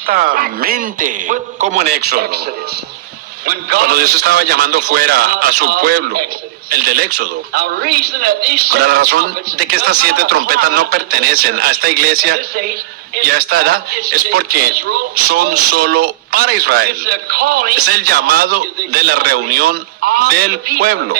exactamente como en Éxodo, cuando Dios estaba llamando fuera a su pueblo, el del Éxodo. Ahora, la razón de que estas 7 trompetas no pertenecen a esta iglesia y a esta edad es porque son solo para Israel. Es el llamado de la reunión del pueblo.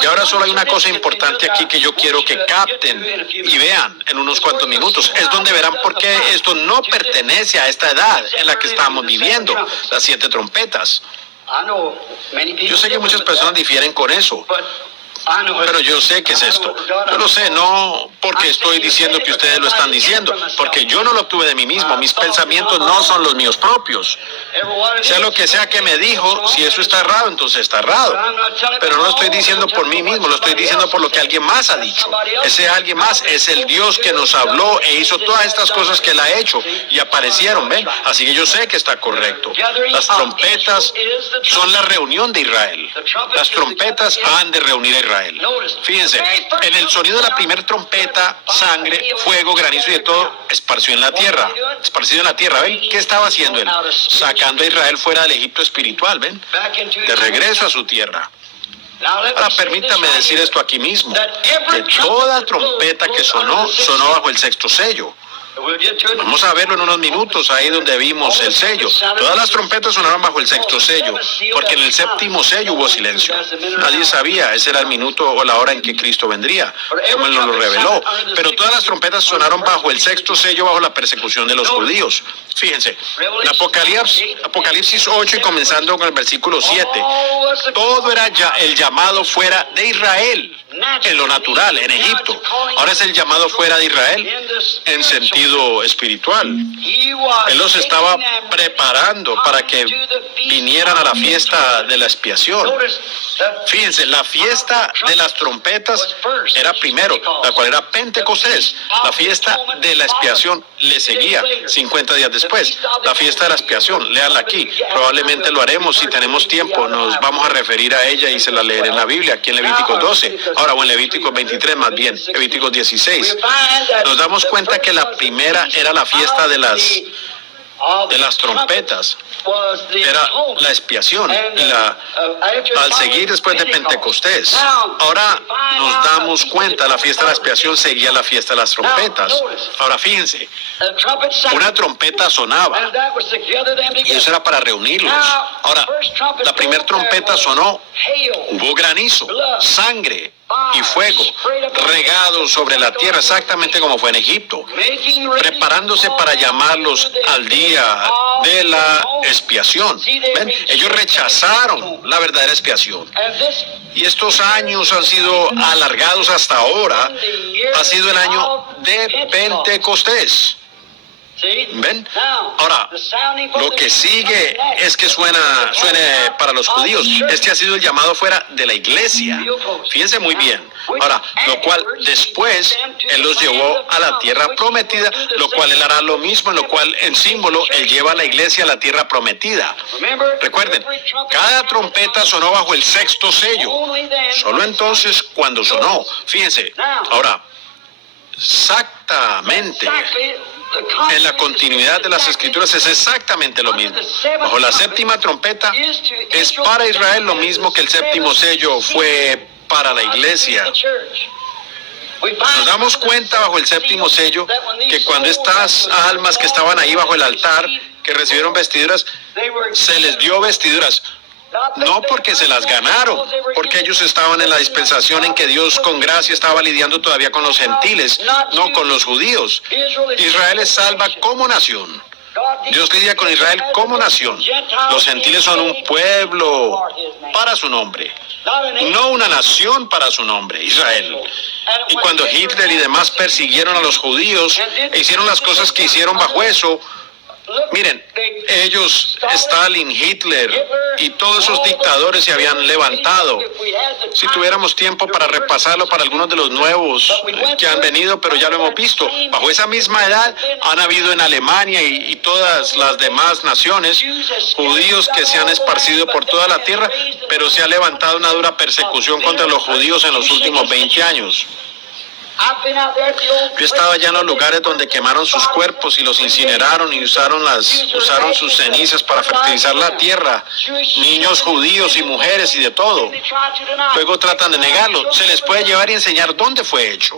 Y ahora solo hay una cosa importante aquí que yo quiero que capten y vean en unos cuantos minutos. Es donde verán por qué esto no pertenece a esta edad en la que estamos viviendo, las 7 trompetas. Yo sé que muchas personas difieren con eso, pero yo sé que es esto. Yo lo sé, no porque estoy diciendo que ustedes lo están diciendo, porque yo no lo obtuve de mí mismo. Mis pensamientos no son los míos propios. Sea lo que sea que me dijo, si eso está errado, entonces está errado. Pero no lo estoy diciendo por mí mismo, lo estoy diciendo por lo que alguien más ha dicho. Ese alguien más es el Dios que nos habló e hizo todas estas cosas que Él ha hecho y aparecieron, ¿ven? Así que yo sé que está correcto. Las trompetas son la reunión de Israel. Las trompetas han de reunir a Israel. Fíjense, en el sonido de la primera trompeta, sangre, fuego, granizo y de todo esparció en la tierra. Esparcido en la tierra, ¿ven? ¿Qué estaba haciendo Él? Sacando a Israel fuera del Egipto espiritual, ¿ven? De regreso a su tierra. Ahora permítame decir esto aquí mismo, que toda trompeta que sonó bajo el 6º sello. Vamos a verlo en unos minutos, ahí donde vimos el sello. Todas las trompetas sonaron bajo el 6º sello, porque en el 7º sello hubo silencio. Nadie sabía, ese era el minuto o la hora en que Cristo vendría, como Él nos lo reveló. Pero todas las trompetas sonaron bajo el 6º sello, bajo la persecución de los judíos. Fíjense, en Apocalipsis 8 y comenzando con el versículo 7, todo era ya el llamado fuera de Israel, en lo natural, en Egipto. Ahora es el llamado fuera de Israel en sentido espiritual. Él los estaba preparando para que vinieran a la fiesta de la expiación. Fíjense, la fiesta de las trompetas era primero, la cual era Pentecostés. La fiesta de la expiación le seguía 50 días después. La fiesta de la expiación, léanla aquí. Probablemente lo haremos si tenemos tiempo. Nos vamos a referir a ella y se la leeré en la Biblia, aquí en Levíticos 12. Ahora, o en Levíticos 23 más bien, Levíticos 16. Nos damos cuenta que la primera era la fiesta de las trompetas, era la expiación, al seguir después de Pentecostés. Ahora nos damos cuenta, la fiesta de la expiación seguía la fiesta de las trompetas. Ahora fíjense, una trompeta sonaba y eso era para reunirlos. Ahora, la primera trompeta sonó, hubo granizo, sangre y fuego regado sobre la tierra, exactamente como fue en Egipto, preparándose para llamarlos al día de la expiación. ¿Ven? Ellos rechazaron la verdadera expiación. Y estos años han sido alargados hasta ahora. Ha sido el año de Pentecostés. ¿Ven? Ahora, lo que sigue es que suene para los judíos. Este ha sido el llamado fuera de la iglesia. Fíjense muy bien. Ahora, lo cual después Él los llevó a la tierra prometida, lo cual Él hará lo mismo, en lo cual en símbolo Él lleva a la iglesia a la tierra prometida. Recuerden, cada trompeta sonó bajo el 6º sello. Solo entonces cuando sonó. Fíjense, ahora, exactamente. En la continuidad de las Escrituras es exactamente lo mismo. Bajo la 7ª trompeta es para Israel lo mismo que el 7º sello fue para la iglesia. Nos damos cuenta bajo el 7º sello que cuando estas almas que estaban ahí bajo el altar, que recibieron vestiduras, se les dio vestiduras. No porque se las ganaron, porque ellos estaban en la dispensación en que Dios con gracia estaba lidiando todavía con los gentiles, no con los judíos. Israel es salva como nación. Dios lidia con Israel como nación. Los gentiles son un pueblo para su nombre, no una nación para su nombre, Israel. Y cuando Hitler y demás persiguieron a los judíos e hicieron las cosas que hicieron bajo eso, miren, ellos, Stalin, Hitler y todos esos dictadores se habían levantado. Si tuviéramos tiempo para repasarlo para algunos de los nuevos que han venido, pero ya lo hemos visto. Bajo esa misma edad han habido en Alemania y todas las demás naciones judíos que se han esparcido por toda la tierra, pero se ha levantado una dura persecución contra los judíos en los últimos 20 años. Yo estaba allá en los lugares donde quemaron sus cuerpos y los incineraron y usaron sus cenizas para fertilizar la tierra. Niños judíos y mujeres y de todo. Luego tratan de negarlo. Se les puede llevar y enseñar dónde fue hecho.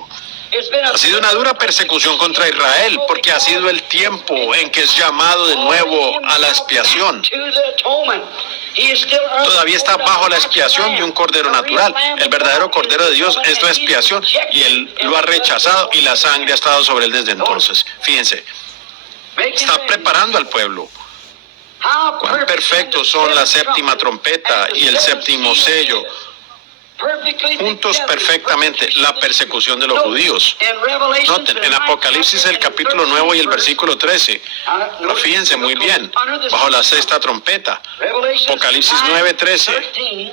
Ha sido una dura persecución contra Israel porque ha sido el tiempo en que es llamado de nuevo a la expiación. Todavía está bajo la expiación de un cordero natural. El verdadero cordero de Dios es la expiación y Él lo ha rechazado y la sangre ha estado sobre Él desde entonces. Fíjense, está preparando al pueblo. Cuán perfectos son la séptima trompeta y el séptimo sello. Juntos perfectamente la persecución de los judíos. Noten, en Apocalipsis el capítulo 9 y el versículo 13. Pero fíjense muy bien, bajo la sexta trompeta. Apocalipsis 9:13.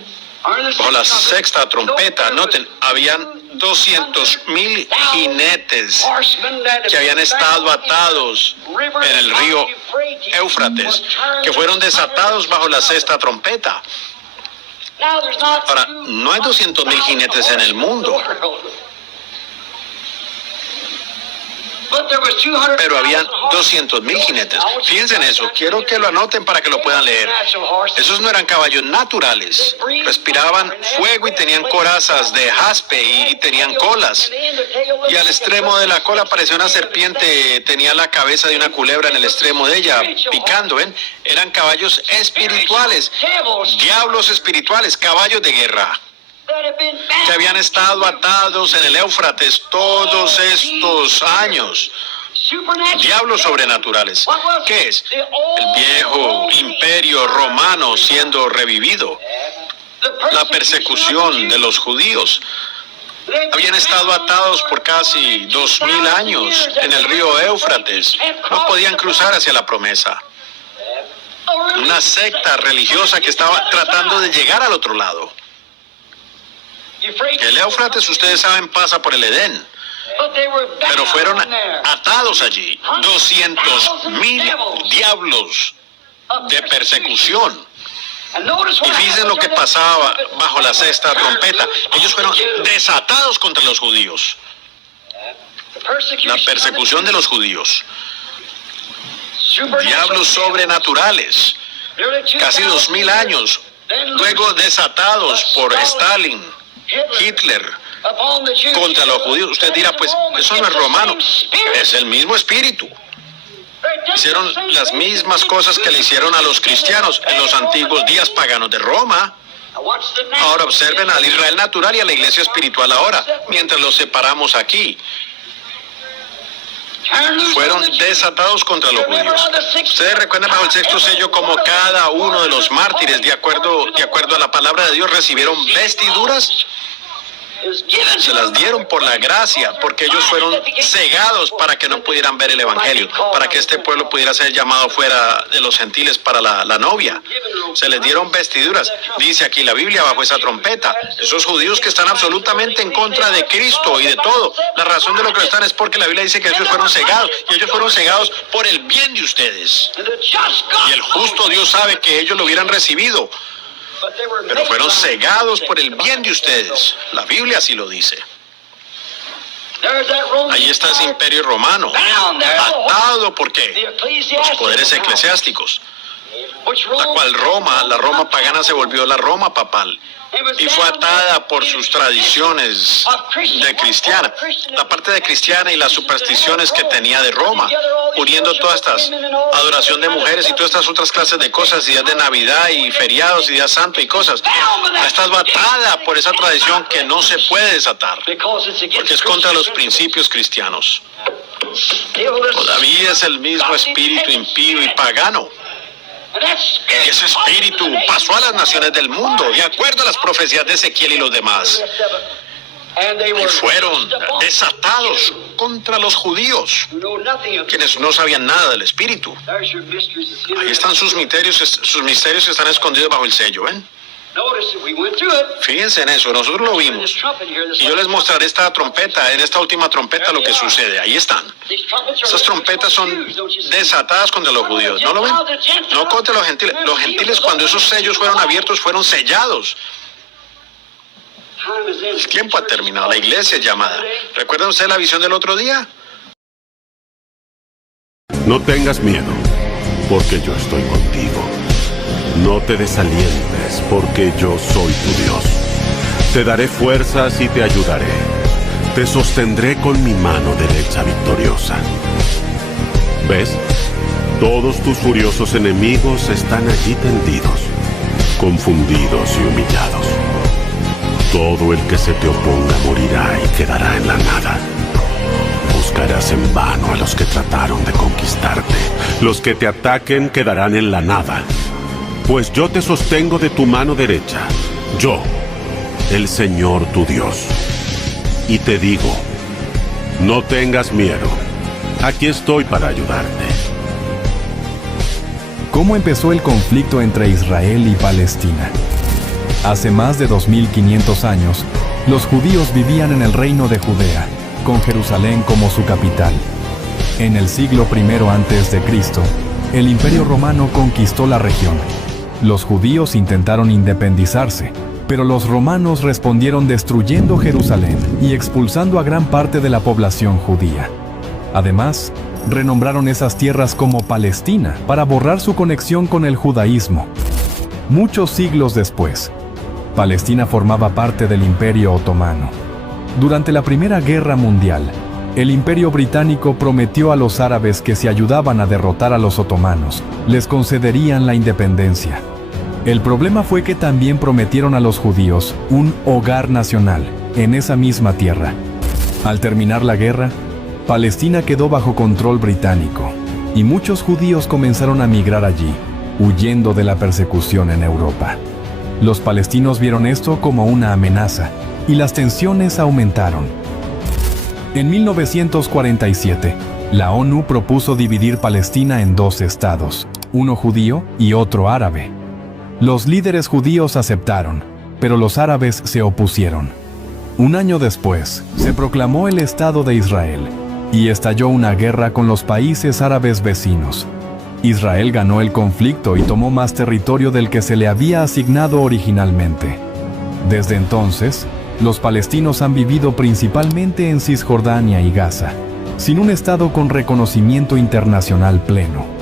Bajo la sexta trompeta, noten, habían 200,000 jinetes que habían estado atados en el río Éufrates, que fueron desatados bajo la sexta trompeta. Ahora, no hay 200,000 jinetes en el mundo, pero habían 200,000 jinetes. Fíjense en eso, quiero que lo anoten para que lo puedan leer. Esos no eran caballos naturales, respiraban fuego y tenían corazas de jaspe y tenían colas. Y al extremo de la cola parecía una serpiente, tenía la cabeza de una culebra en el extremo de ella, picando, ¿ven? Eran caballos espirituales, diablos espirituales, caballos de guerra, que habían estado atados en el Éufrates todos estos años. Diablos sobrenaturales. ¿Qué es? El viejo imperio romano siendo revivido. La persecución de los judíos. Habían estado atados por casi 2,000 años en el río Éufrates. No podían cruzar hacia la promesa. Una secta religiosa que estaba tratando de llegar al otro lado. El Éufrates, ustedes saben, pasa por el Edén, pero fueron atados allí 200,000 diablos de persecución. Y fíjense lo que pasaba bajo la sexta trompeta. Ellos fueron desatados contra los judíos. La persecución de los judíos. Diablos sobrenaturales. Casi 2,000 años. Luego desatados por Stalin, Hitler, contra los judíos. Usted dirá, pues, eso no es romano. Es el mismo espíritu. Hicieron las mismas cosas que le hicieron a los cristianos en los antiguos días paganos de Roma. Ahora observen al Israel natural y a la iglesia espiritual ahora, mientras los separamos aquí. Fueron desatados contra los judíos. Ustedes recuerdan bajo el sexto sello como cada uno de los mártires, de acuerdo a la palabra de Dios, recibieron vestiduras. Se las dieron por la gracia, porque ellos fueron cegados para que no pudieran ver el evangelio, para que este pueblo pudiera ser llamado fuera de los gentiles para la novia. Se les dieron vestiduras. Dice aquí la Biblia bajo esa trompeta. Esos judíos que están absolutamente en contra de Cristo y de todo. La razón de lo que están es porque la Biblia dice que ellos fueron cegados, y ellos fueron cegados por el bien de ustedes. Y el justo Dios sabe que ellos lo hubieran recibido, pero fueron cegados por el bien de ustedes. La Biblia así lo dice. Ahí está ese imperio romano, atado por qué? Los poderes eclesiásticos, la cual la Roma pagana se volvió la Roma papal y fue atada por sus tradiciones de cristiana, la parte de cristiana y las supersticiones que tenía de Roma, uniendo todas estas, adoración de mujeres y todas estas otras clases de cosas, días de Navidad y feriados y días santos y cosas. Ha estado atada por esa tradición que no se puede desatar, porque es contra los principios cristianos. Todavía es el mismo espíritu impío y pagano. Y ese espíritu pasó a las naciones del mundo, de acuerdo a las profecías de Ezequiel y los demás. Y fueron desatados contra los judíos, quienes no sabían nada del espíritu. Ahí están sus misterios están escondidos bajo el sello, ¿ven? Fíjense en eso, nosotros lo vimos. Y yo les mostraré esta trompeta, en esta última trompeta lo que sucede. Ahí están. Esas trompetas son desatadas contra los judíos. ¿No lo ven? No contra los gentiles. Los gentiles, cuando esos sellos fueron abiertos, fueron sellados. El tiempo ha terminado, la iglesia es llamada. ¿Recuerda usted la visión del otro día? No tengas miedo, porque yo estoy contigo. No te desalientes, porque yo soy tu Dios. Te daré fuerzas y te ayudaré. Te sostendré con mi mano derecha victoriosa. ¿Ves? Todos tus furiosos enemigos están allí tendidos, confundidos y humillados. Todo el que se te oponga morirá y quedará en la nada. Buscarás en vano a los que trataron de conquistarte. Los que te ataquen quedarán en la nada. Pues yo te sostengo de tu mano derecha, yo, el Señor tu Dios. Y te digo, no tengas miedo. Aquí estoy para ayudarte. ¿Cómo empezó el conflicto entre Israel y Palestina? Hace más de 2500 años, los judíos vivían en el reino de Judea, con Jerusalén como su capital. En el siglo I a.C., el Imperio Romano conquistó la región. Los judíos intentaron independizarse, pero los romanos respondieron destruyendo Jerusalén y expulsando a gran parte de la población judía. Además, renombraron esas tierras como Palestina para borrar su conexión con el judaísmo. Muchos siglos después, Palestina formaba parte del Imperio Otomano. Durante la Primera Guerra Mundial, el Imperio Británico prometió a los árabes que si ayudaban a derrotar a los otomanos, les concederían la independencia. El problema fue que también prometieron a los judíos un hogar nacional en esa misma tierra. Al terminar la guerra, Palestina quedó bajo control británico, y muchos judíos comenzaron a migrar allí, huyendo de la persecución en Europa. Los palestinos vieron esto como una amenaza, y las tensiones aumentaron. En 1947, la ONU propuso dividir Palestina en dos estados, uno judío y otro árabe. Los líderes judíos aceptaron, pero los árabes se opusieron. Un año después, se proclamó el Estado de Israel, y estalló una guerra con los países árabes vecinos. Israel ganó el conflicto y tomó más territorio del que se le había asignado originalmente. Desde entonces, los palestinos han vivido principalmente en Cisjordania y Gaza, sin un Estado con reconocimiento internacional pleno.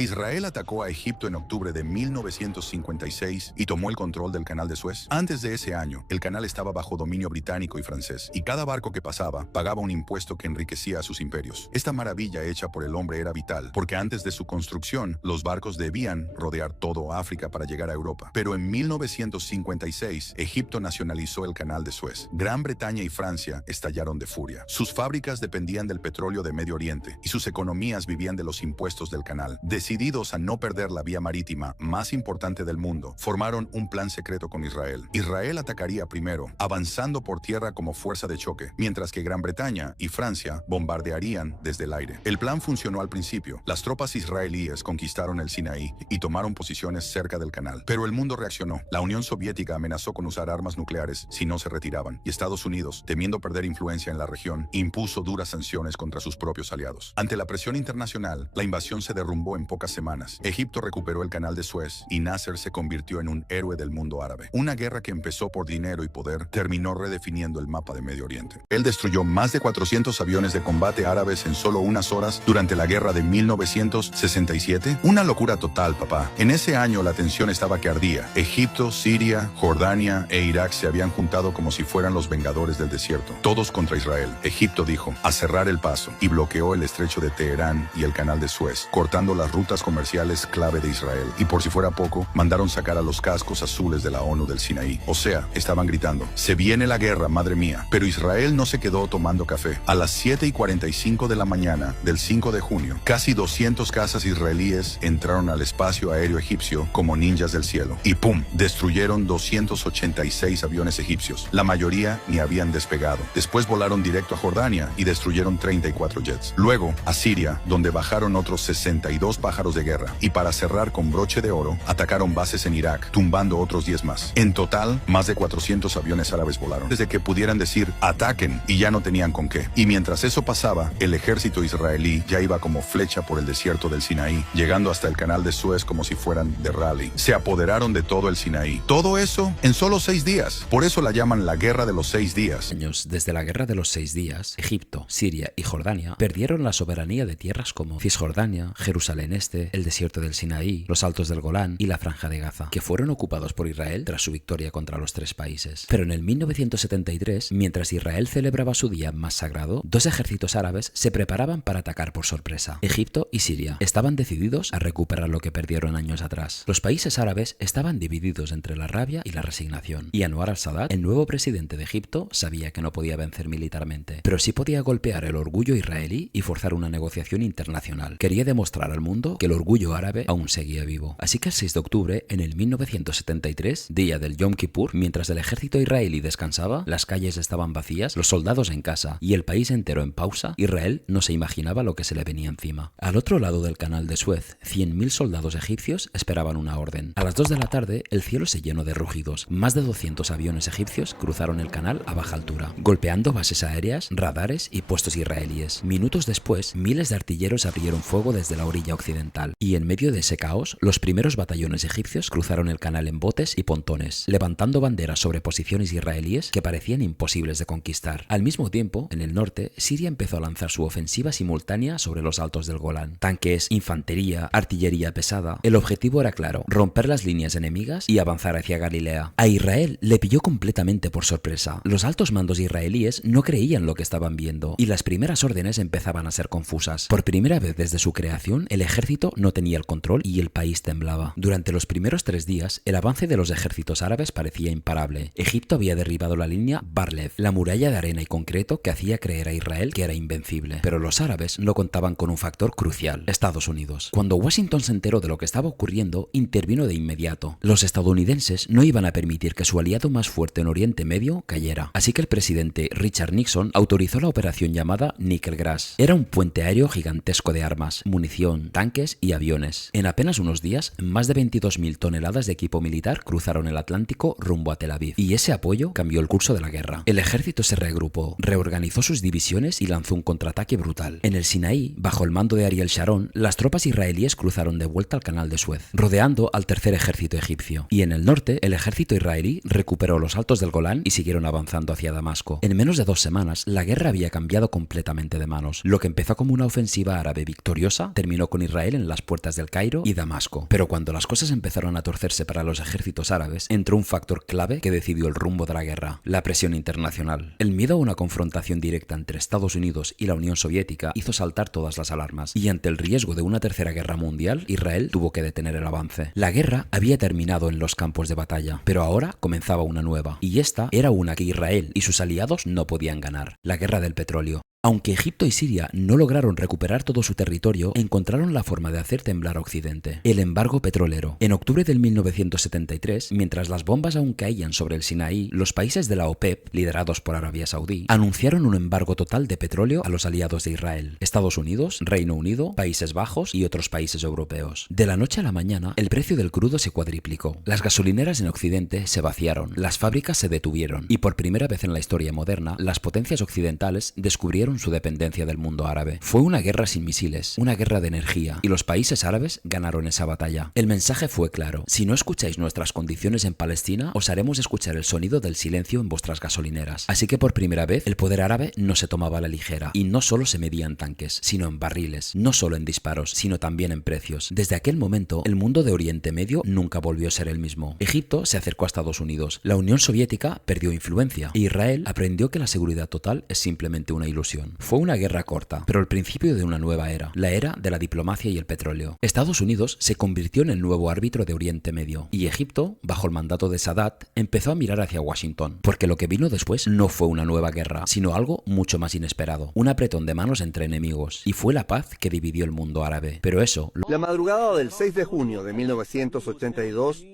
Israel atacó a Egipto en octubre de 1956 y tomó el control del Canal de Suez. Antes de ese año, el canal estaba bajo dominio británico y francés, y cada barco que pasaba pagaba un impuesto que enriquecía a sus imperios. Esta maravilla hecha por el hombre era vital, porque antes de su construcción, los barcos debían rodear todo África para llegar a Europa. Pero en 1956, Egipto nacionalizó el Canal de Suez. Gran Bretaña y Francia estallaron de furia. Sus fábricas dependían del petróleo de Medio Oriente, y sus economías vivían de los impuestos del canal. Decididos a no perder la vía marítima más importante del mundo, formaron un plan secreto con Israel. Israel atacaría primero, avanzando por tierra como fuerza de choque, mientras que Gran Bretaña y Francia bombardearían desde el aire. El plan funcionó al principio. Las tropas israelíes conquistaron el Sinaí y tomaron posiciones cerca del canal. Pero el mundo reaccionó. La Unión Soviética amenazó con usar armas nucleares si no se retiraban, y Estados Unidos, temiendo perder influencia en la región, impuso duras sanciones contra sus propios aliados. Ante la presión internacional, la invasión se derrumbó en pocas semanas. Egipto recuperó el Canal de Suez y Nasser se convirtió en un héroe del mundo árabe. Una guerra que empezó por dinero y poder terminó redefiniendo el mapa de Medio Oriente. Él destruyó más de 400 aviones de combate árabes en solo unas horas durante la guerra de 1967. Una locura total, papá. En ese año la tensión estaba que ardía. Egipto, Siria, Jordania e Irak se habían juntado como si fueran los vengadores del desierto, todos contra Israel. Egipto dijo a cerrar el paso y bloqueó el estrecho de Teherán y el Canal de Suez, cortando las rutas comerciales clave de Israel. Y por si fuera poco, mandaron sacar a los cascos azules de la ONU del Sinaí. O sea, estaban gritando: se viene la guerra, madre mía. Pero Israel no se quedó tomando café. A las 7:45 de la mañana del 5 de junio, casi 200 cazas israelíes entraron al espacio aéreo egipcio como ninjas del cielo. Y ¡pum!, destruyeron 286 aviones egipcios. La mayoría ni habían despegado. Después volaron directo a Jordania y destruyeron 34 jets. Luego, a Siria, donde bajaron otros 62 pájaros pájaros de guerra y para cerrar con broche de oro, atacaron bases en Irak, tumbando otros 10 más. En total, más de 400 aviones árabes volaron, desde que pudieran decir ataquen y ya no tenían con qué. Y mientras eso pasaba, el ejército israelí ya iba como flecha por el desierto del Sinaí, llegando hasta el canal de Suez como si fueran de rally. Se apoderaron de todo el Sinaí. Todo eso en solo 6 días. Por eso la llaman la Guerra de los 6 días. Desde la Guerra de los 6 días, Egipto, Siria y Jordania perdieron la soberanía de tierras como Cisjordania, Jerusalén Este, el desierto del Sinaí, los Altos del Golán y la Franja de Gaza, que fueron ocupados por Israel tras su victoria contra los 3 países. Pero en el 1973, mientras Israel celebraba su día más sagrado, 2 ejércitos árabes se preparaban para atacar por sorpresa. Egipto y Siria estaban decididos a recuperar lo que perdieron años atrás. Los países árabes estaban divididos entre la rabia y la resignación, y Anwar al-Sadat, el nuevo presidente de Egipto, sabía que no podía vencer militarmente, pero sí podía golpear el orgullo israelí y forzar una negociación internacional. Quería demostrar al mundo que el orgullo árabe aún seguía vivo. Así que el 6 de octubre, en el 1973, día del Yom Kippur, mientras el ejército israelí descansaba, las calles estaban vacías, los soldados en casa y el país entero en pausa, Israel no se imaginaba lo que se le venía encima. Al otro lado del canal de Suez, 100.000 soldados egipcios esperaban una orden. A las 2 de la tarde, el cielo se llenó de rugidos. Más de 200 aviones egipcios cruzaron el canal a baja altura, golpeando bases aéreas, radares y puestos israelíes. Minutos después, miles de artilleros abrieron fuego desde la orilla occidental, y en medio de ese caos, los primeros batallones egipcios cruzaron el canal en botes y pontones, levantando banderas sobre posiciones israelíes que parecían imposibles de conquistar. Al mismo tiempo, en el norte, Siria empezó a lanzar su ofensiva simultánea sobre los Altos del Golán. Tanques, infantería, artillería pesada. El objetivo era claro: romper las líneas enemigas y avanzar hacia Galilea. A Israel le pilló completamente por sorpresa. Los altos mandos israelíes no creían lo que estaban viendo, y las primeras órdenes empezaban a ser confusas. Por primera vez desde su creación, el ejército no tenía el control y el país temblaba. Durante los primeros 3 días, el avance de los ejércitos árabes parecía imparable. Egipto había derribado la línea Bar-Lev, la muralla de arena y concreto que hacía creer a Israel que era invencible. Pero los árabes no contaban con un factor crucial: Estados Unidos. Cuando Washington se enteró de lo que estaba ocurriendo, intervino de inmediato. Los estadounidenses no iban a permitir que su aliado más fuerte en Oriente Medio cayera. Así que el presidente Richard Nixon autorizó la operación llamada Nickel Grass. Era un puente aéreo gigantesco de armas, munición, tanques y aviones. En apenas unos días, más de 22.000 toneladas de equipo militar cruzaron el Atlántico rumbo a Tel Aviv, y ese apoyo cambió el curso de la guerra. El ejército se reagrupó, reorganizó sus divisiones y lanzó un contraataque brutal. En el Sinaí, bajo el mando de Ariel Sharon, las tropas israelíes cruzaron de vuelta al canal de Suez, rodeando al tercer ejército egipcio. Y en el norte, el ejército israelí recuperó los Altos del Golán y siguieron avanzando hacia Damasco. En menos de 2 semanas, la guerra había cambiado completamente de manos. Lo que empezó como una ofensiva árabe victoriosa terminó con Israel en las puertas del Cairo y Damasco. Pero cuando las cosas empezaron a torcerse para los ejércitos árabes, entró un factor clave que decidió el rumbo de la guerra: la presión internacional. El miedo a una confrontación directa entre Estados Unidos y la Unión Soviética hizo saltar todas las alarmas, y ante el riesgo de una tercera guerra mundial, Israel tuvo que detener el avance. La guerra había terminado en los campos de batalla, pero ahora comenzaba una nueva, y esta era una que Israel y sus aliados no podían ganar: la guerra del petróleo. Aunque Egipto y Siria no lograron recuperar todo su territorio, encontraron la forma de hacer temblar a Occidente: el embargo petrolero. En octubre del 1973, mientras las bombas aún caían sobre el Sinaí, los países de la OPEP, liderados por Arabia Saudí, anunciaron un embargo total de petróleo a los aliados de Israel: Estados Unidos, Reino Unido, Países Bajos y otros países europeos. De la noche a la mañana, el precio del crudo se cuadriplicó. Las gasolineras en Occidente se vaciaron, las fábricas se detuvieron, y por primera vez en la historia moderna, las potencias occidentales descubrieron su dependencia del mundo árabe. Fue una guerra sin misiles, una guerra de energía, y los países árabes ganaron esa batalla. El mensaje fue claro: si no escucháis nuestras condiciones en Palestina, os haremos escuchar el sonido del silencio en vuestras gasolineras. Así que por primera vez, el poder árabe no se tomaba a la ligera, y no solo se medía en tanques, sino en barriles, no solo en disparos, sino también en precios. Desde aquel momento, el mundo de Oriente Medio nunca volvió a ser el mismo. Egipto se acercó a Estados Unidos, la Unión Soviética perdió influencia, e Israel aprendió que la seguridad total es simplemente una ilusión. Fue una guerra corta, pero el principio de una nueva era, la era de la diplomacia y el petróleo. Estados Unidos se convirtió en el nuevo árbitro de Oriente Medio, y Egipto, bajo el mandato de Sadat, empezó a mirar hacia Washington, porque lo que vino después no fue una nueva guerra, sino algo mucho más inesperado: un apretón de manos entre enemigos, y fue la paz que dividió el mundo árabe. Pero eso... La madrugada del 6 de junio de 1982,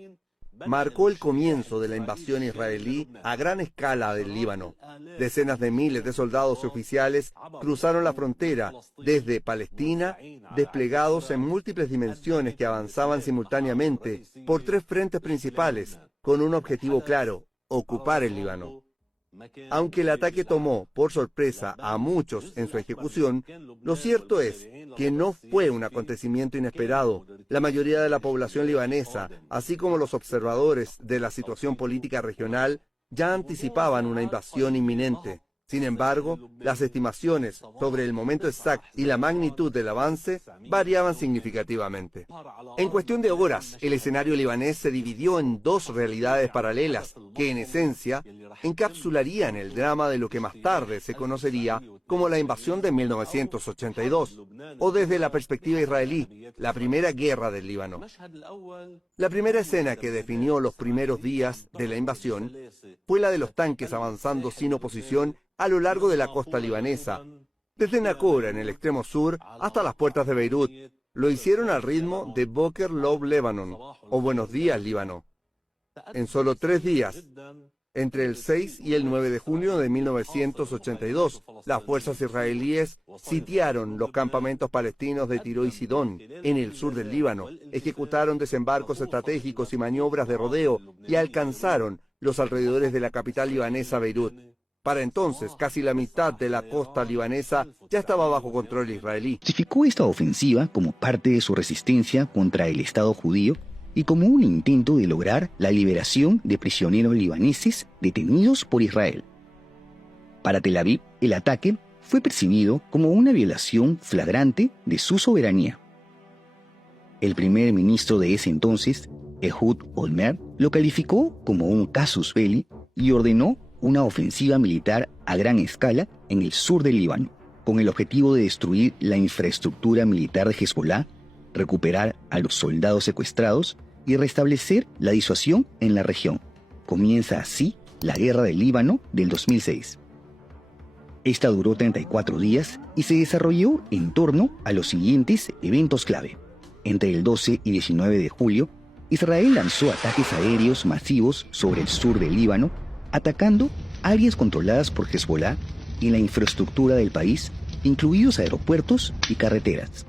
marcó el comienzo de la invasión israelí a gran escala del Líbano. Decenas de miles de soldados y oficiales cruzaron la frontera desde Palestina, desplegados en múltiples dimensiones que avanzaban simultáneamente por tres frentes principales, con un objetivo claro: ocupar el Líbano. Aunque el ataque tomó por sorpresa a muchos en su ejecución, lo cierto es que no fue un acontecimiento inesperado. La mayoría de la población libanesa, así como los observadores de la situación política regional, ya anticipaban una invasión inminente. Sin embargo, las estimaciones sobre el momento exacto y la magnitud del avance variaban significativamente. En cuestión de horas, el escenario libanés se dividió en dos realidades paralelas que, en esencia, encapsularían el drama de lo que más tarde se conocería como la invasión de 1982, o desde la perspectiva israelí, la primera guerra del Líbano. La primera escena que definió los primeros días de la invasión fue la de los tanques avanzando sin oposición a lo largo de la costa libanesa, desde Naqoura en el extremo sur hasta las puertas de Beirut. Lo hicieron al ritmo de Boker Love Lebanon, o Buenos Días Líbano. En solo 3 días, entre el 6 y el 9 de junio de 1982, las fuerzas israelíes sitiaron los campamentos palestinos de Tiro y Sidón, en el sur del Líbano, ejecutaron desembarcos estratégicos y maniobras de rodeo y alcanzaron los alrededores de la capital libanesa, Beirut. Para entonces, casi la mitad de la costa libanesa ya estaba bajo control israelí. Justificó esta ofensiva como parte de su resistencia contra el Estado judío y como un intento de lograr la liberación de prisioneros libaneses detenidos por Israel. Para Tel Aviv, el ataque fue percibido como una violación flagrante de su soberanía. El primer ministro de ese entonces, Ehud Olmert, lo calificó como un casus belli y ordenó una ofensiva militar a gran escala en el sur del Líbano, con el objetivo de destruir la infraestructura militar de Hezbollah, recuperar a los soldados secuestrados y restablecer la disuasión en la región. Comienza así la Guerra del Líbano del 2006. Esta duró 34 días y se desarrolló en torno a los siguientes eventos clave. Entre el 12 y 19 de julio, Israel lanzó ataques aéreos masivos sobre el sur del Líbano, atacando áreas controladas por Hezbollah y la infraestructura del país, incluidos aeropuertos y carreteras.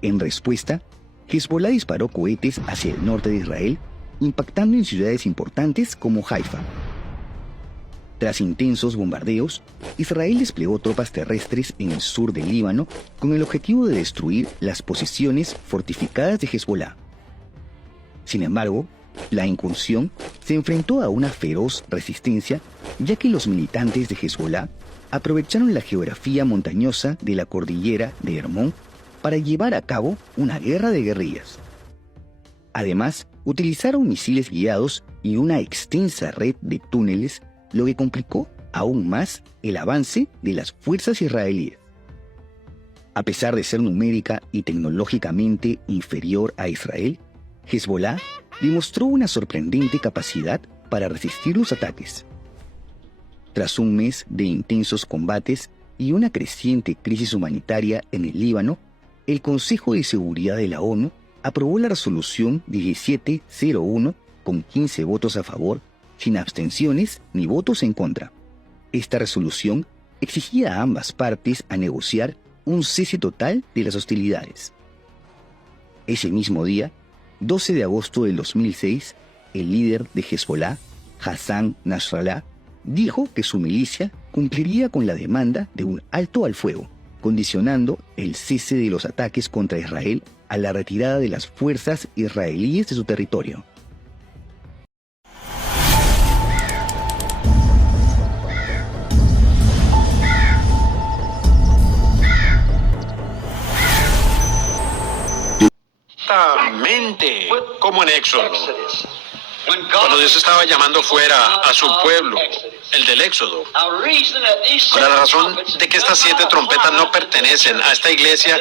En respuesta, Hezbollah disparó cohetes hacia el norte de Israel, impactando en ciudades importantes como Haifa. Tras intensos bombardeos, Israel desplegó tropas terrestres en el sur del Líbano con el objetivo de destruir las posiciones fortificadas de Hezbollah. Sin embargo, la incursión se enfrentó a una feroz resistencia, ya que los militantes de Hezbollah aprovecharon la geografía montañosa de la cordillera de Hermón para llevar a cabo una guerra de guerrillas. Además, utilizaron misiles guiados y una extensa red de túneles, lo que complicó aún más el avance de las fuerzas israelíes. A pesar de ser numérica y tecnológicamente inferior a Israel, Hezbollah demostró una sorprendente capacidad para resistir los ataques. Tras un mes de intensos combates y una creciente crisis humanitaria en el Líbano, el Consejo de Seguridad de la ONU aprobó la resolución 1701 con 15 votos a favor, sin abstenciones ni votos en contra. Esta resolución exigía a ambas partes a negociar un cese total de las hostilidades. Ese mismo día, 12 de agosto del 2006, el líder de Hezbollah, Hassan Nasrallah, dijo que su milicia cumpliría con la demanda de un alto al fuego, condicionando el cese de los ataques contra Israel a la retirada de las fuerzas israelíes de su territorio. Exactamente, como en Éxodo. Cuando Dios estaba llamando fuera a su pueblo, el del Éxodo. Ahora, la razón de que estas 7 trompetas no pertenecen a esta iglesia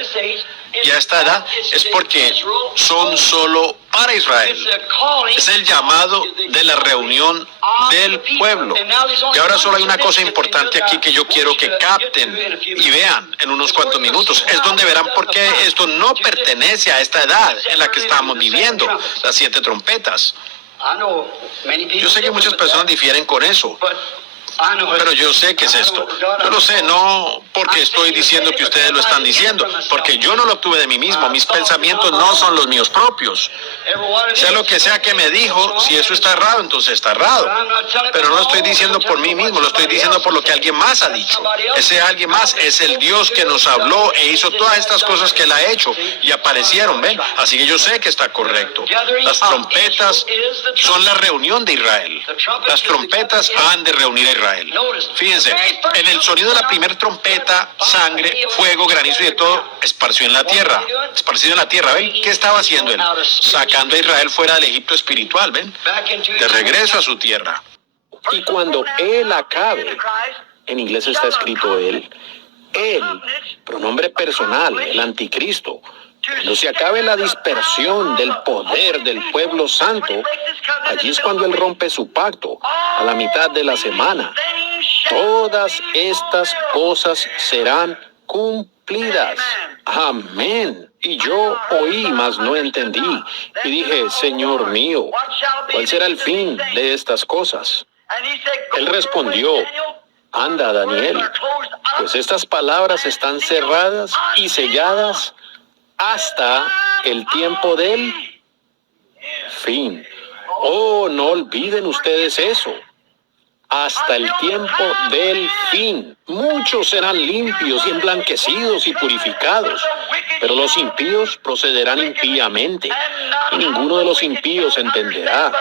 y a esta edad es porque son solo para Israel. Es el llamado de la reunión del pueblo. Y ahora solo hay una cosa importante aquí que yo quiero que capten y vean en unos cuantos minutos. Es donde verán por qué esto no pertenece a esta edad en la que estamos viviendo, las 7 trompetas. Yo sé que muchas personas difieren con eso, pero yo sé que es esto. Yo lo sé, no porque estoy diciendo que ustedes lo están diciendo, porque yo no lo obtuve de mí mismo. Mis pensamientos no son los míos propios. Sea lo que sea que me dijo, si eso está errado, entonces está errado. Pero no lo estoy diciendo por mí mismo, lo estoy diciendo por lo que alguien más ha dicho. Ese alguien más es el Dios que nos habló e hizo todas estas cosas que Él ha hecho y aparecieron, ¿ven? Así que yo sé que está correcto. Las trompetas son la reunión de Israel. Las trompetas han de reunir a Israel. Fíjense, en el sonido de la primera trompeta, sangre, fuego, granizo y de todo esparció en la tierra. Esparcido en la tierra, ¿ven? ¿Qué estaba haciendo Él? Sacando a Israel fuera del Egipto espiritual, ¿ven? De regreso a su tierra. Y cuando Él acabe, en inglés está escrito Él, pronombre personal, el anticristo. Cuando se acabe la dispersión del poder del pueblo santo, allí es cuando Él rompe su pacto, a la mitad de la semana. Todas estas cosas serán cumplidas. Amén. Y yo oí, mas no entendí. Y dije, Señor mío, ¿cuál será el fin de estas cosas? Él respondió, anda, Daniel, pues estas palabras están cerradas y selladas hasta el tiempo del fin. Oh, no olviden ustedes eso. Hasta el tiempo del fin. Muchos serán limpios y emblanquecidos y purificados, pero los impíos procederán impíamente, y ninguno de los impíos entenderá,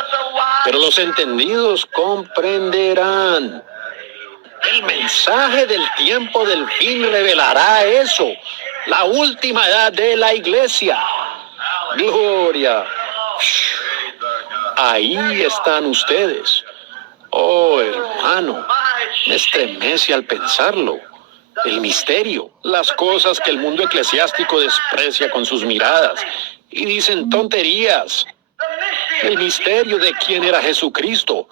pero los entendidos comprenderán. El mensaje del tiempo del fin revelará eso. La última edad de la iglesia. Gloria. Ahí están ustedes. Oh, hermano, me estremece al pensarlo. El misterio, las cosas que el mundo eclesiástico desprecia con sus miradas y dicen tonterías. El misterio de quién era Jesucristo.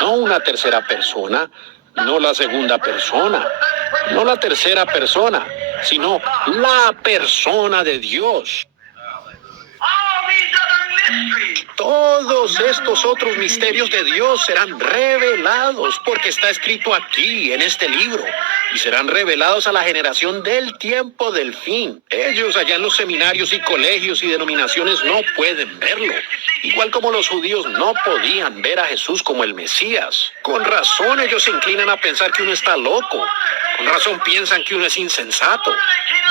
No una tercera persona, no la segunda persona, no la tercera persona, sino la persona de Dios. Todos estos otros misterios de Dios serán revelados porque está escrito aquí en este libro y serán revelados a la generación del tiempo del fin. Ellos allá en los seminarios y colegios y denominaciones no pueden verlo, igual como los judíos no podían ver a Jesús como el Mesías. Con razón ellos se inclinan a pensar que uno está loco. Con razón piensan que uno es insensato.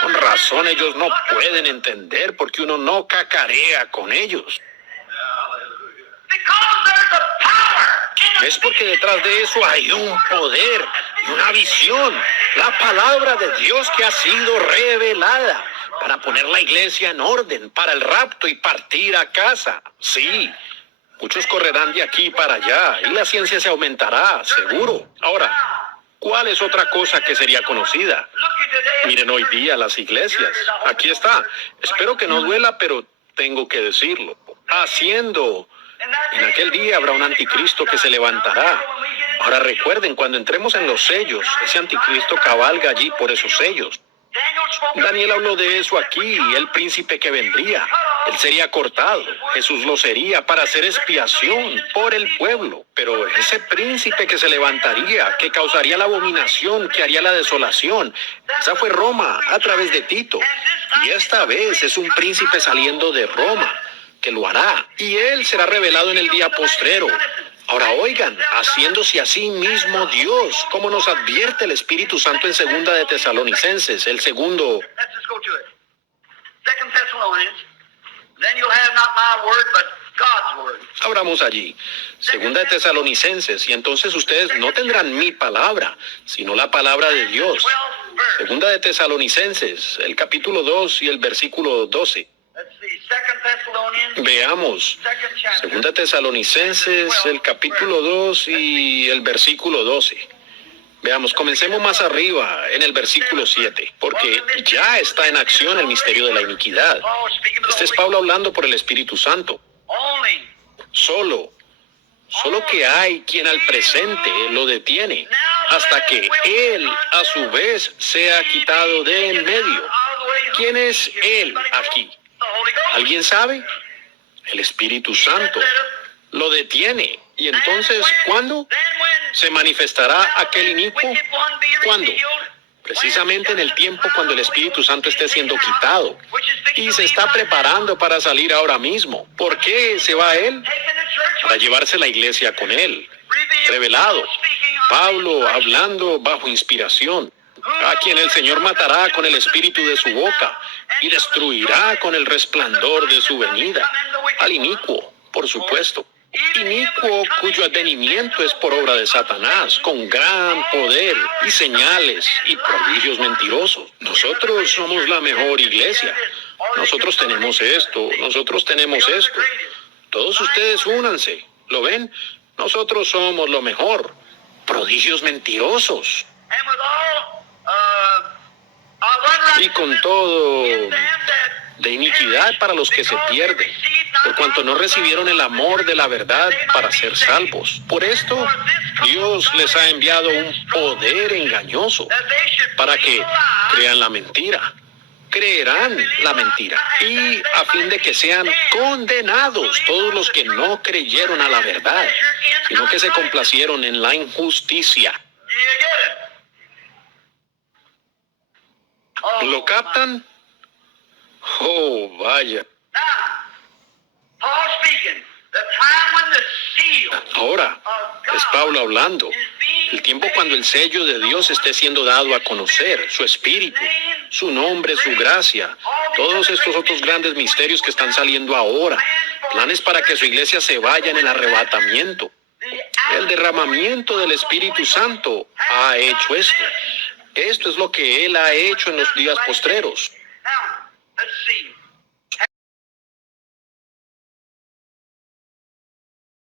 Con razón ellos no pueden entender porque uno no cacarea con ellos. Es porque detrás de eso hay un poder y una visión, la palabra de Dios que ha sido revelada para poner la iglesia en orden para el rapto y partir a casa. Sí, muchos correrán de aquí para allá y la ciencia se aumentará, seguro. Ahora, ¿cuál es otra cosa que sería conocida? Miren hoy día las iglesias. Aquí está. Espero que no duela, pero tengo que decirlo. En aquel día habrá un anticristo que se levantará. Ahora recuerden, cuando entremos en los sellos, ese anticristo cabalga allí por esos sellos. Daniel habló de eso aquí, el príncipe que vendría. Él sería cortado, Jesús lo sería para hacer expiación por el pueblo. Pero ese príncipe que se levantaría, que causaría la abominación, que haría la desolación, esa fue Roma a través de Tito. Y esta vez es un príncipe saliendo de Roma que lo hará, y él será revelado en el día postrero. Ahora oigan, haciéndose a sí mismo Dios, como nos advierte el Espíritu Santo en 2 de Tesalonicenses, el segundo. Abramos allí, 2 de Tesalonicenses, y entonces ustedes no tendrán mi palabra, sino la palabra de Dios. 2 de Tesalonicenses, el capítulo 2 y el versículo 12. Veamos, 2 Tesalonicenses, el capítulo 2 y el versículo 12. Veamos, comencemos más arriba, en el versículo 7, porque ya está en acción el misterio de la iniquidad. Este es Pablo hablando por el Espíritu Santo. Solo que hay quien al presente lo detiene, hasta que él, a su vez, sea quitado de en medio. ¿Quién es él aquí? ¿Alguien sabe? El Espíritu Santo lo detiene. ¿Y entonces cuándo se manifestará aquel inicuo? ¿Cuándo? Precisamente en el tiempo cuando el Espíritu Santo esté siendo quitado. Y se está preparando para salir ahora mismo. ¿Por qué se va él? Para llevarse la iglesia con él. Revelado. Pablo hablando bajo inspiración. A quien el Señor matará con el espíritu de su boca y destruirá con el resplandor de su venida. Al inicuo, por supuesto. Inicuo cuyo advenimiento es por obra de Satanás, con gran poder y señales y prodigios mentirosos. Nosotros somos la mejor iglesia. Nosotros tenemos esto, nosotros tenemos esto. Todos ustedes únanse, ¿lo ven? Nosotros somos lo mejor. Prodigios mentirosos. Y con todo de iniquidad para los que se pierden, por cuanto no recibieron el amor de la verdad para ser salvos. Por esto, Dios les ha enviado un poder engañoso para que crean la mentira. Creerán la mentira y a fin de que sean condenados todos los que no creyeron a la verdad, sino que se complacieron en la injusticia. ¿Lo captan? Oh, vaya. Ahora es Pablo hablando. El tiempo cuando el sello de Dios esté siendo dado a conocer, su espíritu, su nombre, su gracia, todos estos otros grandes misterios que están saliendo ahora, planes para que su iglesia se vaya en el arrebatamiento. El derramamiento del Espíritu Santo ha hecho esto. Esto es lo que Él ha hecho en los días postreros.